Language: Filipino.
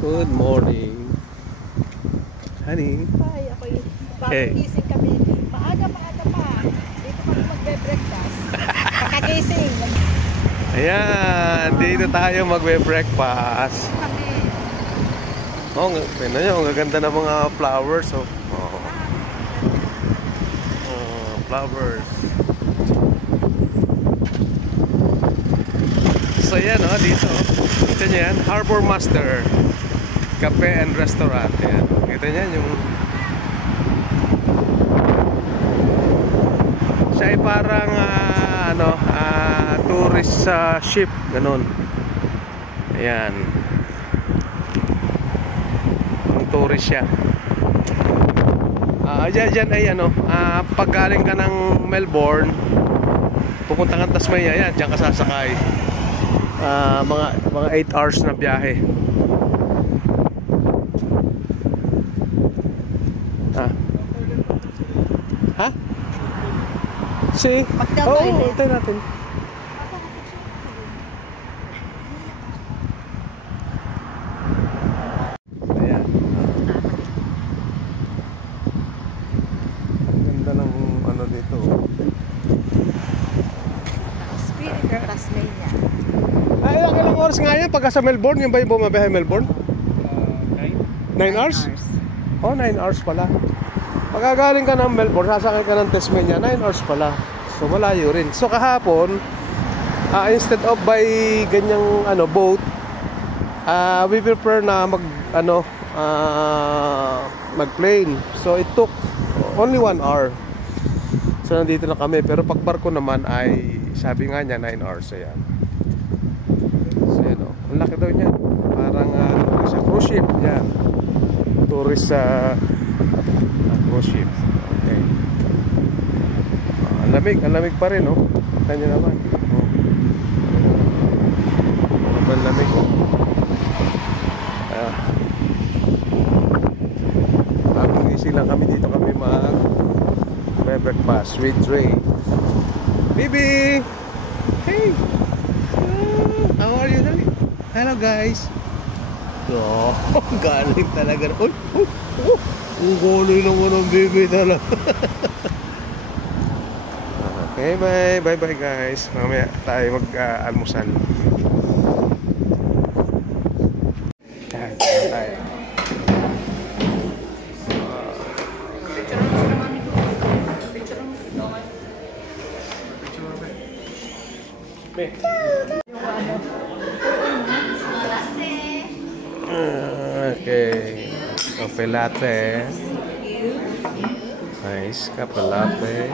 Good morning. Honey. Ay, ako'y bagong gising kami. Maaga pa. Dito kami magbe-breakfast. Kakagising. Ayan, dito tayo magbe-breakfast. Kami. Oh, tingnan nyo, ang gaganda ng mga flowers. Oh. Flowers. So yan, oh, dito. Kita nyo yan, Harbor Master Cafe and Restaurant. Ayan. Kita nyo yung... Siya ay parang tourist ship, ganun. Ayan. Ang tourist siya. Diyan ay pag galing ka ng Melbourne, pupunta kang Tasmania, yan, diyan ka sasakay. Mga 8 hours na biyahe. Ha? Si? Oo, tayo natin. Ayan. Ganda ng ano dito. Spirit Tasmania. Ay, ilang oras nga yan pagka sa Melbourne? Yung ba yung bumabiyahe Melbourne? 9 hours? Oh, 9 hours pala. Pagkagaling ka ng Melbourne, sasakay ka ng Tasmania, 9 hours pala. So malayo rin. So kahapon, instead of by ganyang boat, we prefer na mag-plane. So it took only 1 hour. So nandito na kami. Pero pag barko naman ay, sabi nga niya, 9 hours. Ayan. So yan, ang laki daw niya. Parang sa cruise ship. Yan. Tourist cruise ship. Okay. Ang lamig pa rin, oh. Kita nyo naman. Ang lamig, oh. Bagong gising lang kami dito, kami mag-breakfast with Dre. Baby! Hey! How are you, Dre? Hello, guys. Oh, galing talaga. Oh, ang galing naman ang baby talaga. Okay, bye guys. Mamaya tayo mag-almusal. Yan, tayo. Okay, cafe latte. Nice, cafe latte.